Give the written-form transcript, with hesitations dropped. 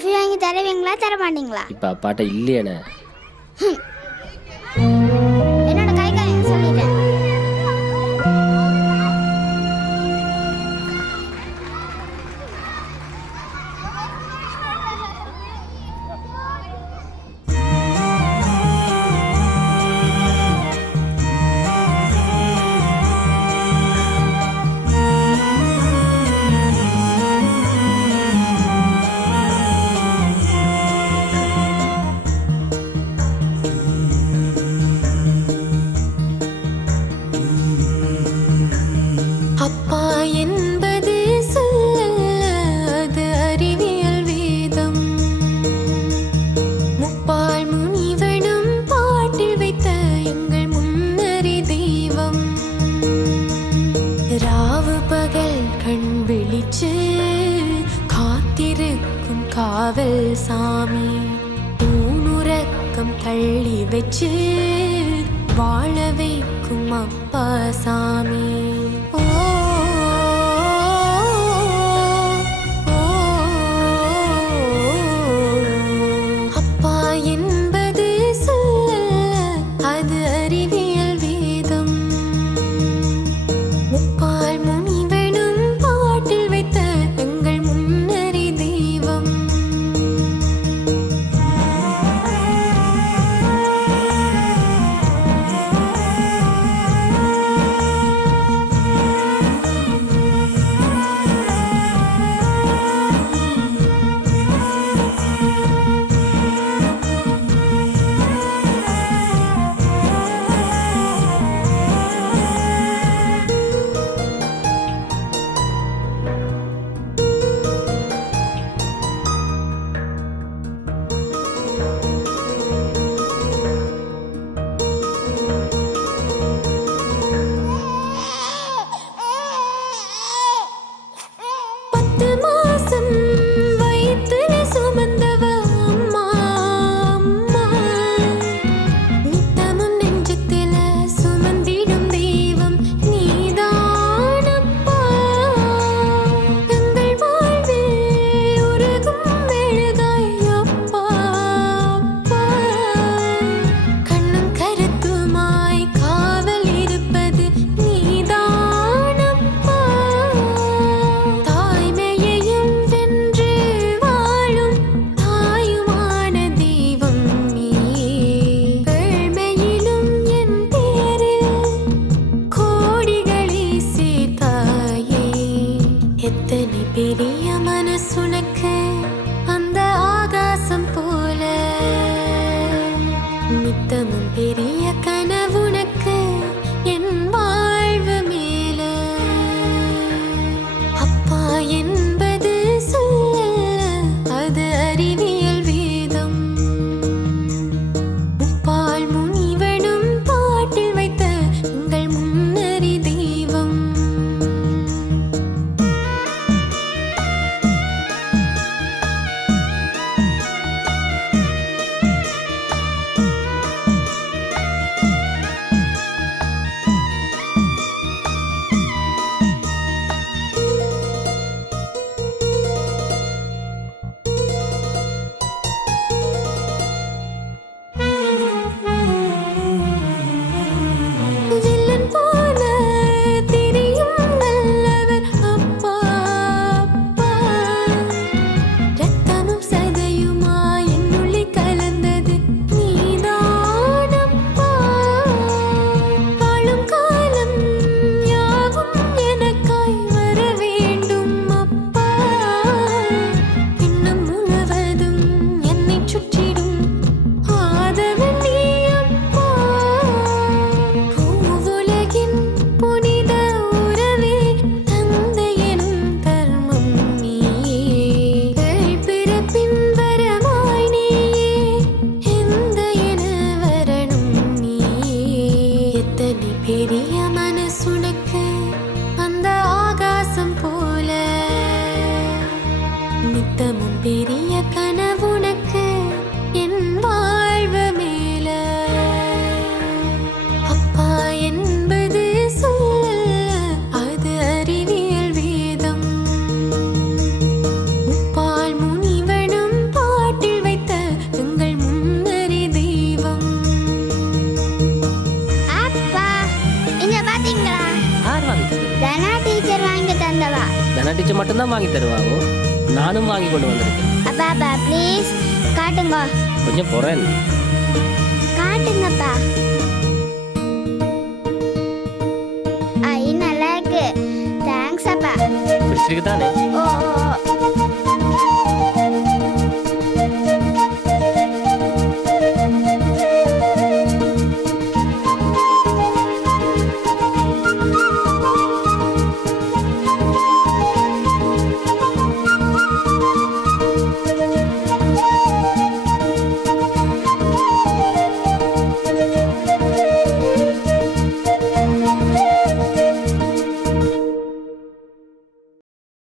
Coffee வாங்கி தருவீங்களா தர மாட்டீங்களா? இப்போ அப்பாட்ட இல்லையானே. என்னோட கை காயம் சொல்லிட்டேன். காவல் சாமி ஊனுறக்கம் தள்ளி வச்சு வாழ வைக்கும் அப்பா சாமி. அப்பா என்பது சொல்ல அது அறிவியல் வேதம். முப்பால் முனிவனும் பாட்டில் வைத்த எங்கள் முன்னறி தெய்வம். பெரிய மனசுனக்கு அந்த ஆகாசம் போல நித்தமும் பெரிய கனவுனக்கு என் வாழ்வு மேல. அப்பா என்பது சொல்ல அது அறிவியல் வேதம். முப்பால் முனிவனும் பாட்டில் வைத்த எங்கள் முன்னறி தெய்வம். தனா டீச்சர் வாங்கி தந்தவா. தனா டீச்சர் மட்டும்தான் வாங்கி தருவாங்க. நானும் வாங்கி கொண்டு வந்திருக்கேன். அப்பா அப்பா ப்ளீஸ் காட்டுங்க. கொஞ்சம் போறேன். காட்டுங்கப்பா. ஐ நல்லா இருக்கு. தேங்க்ஸ் அப்பா. பிடிச்சிருக்கு தானே?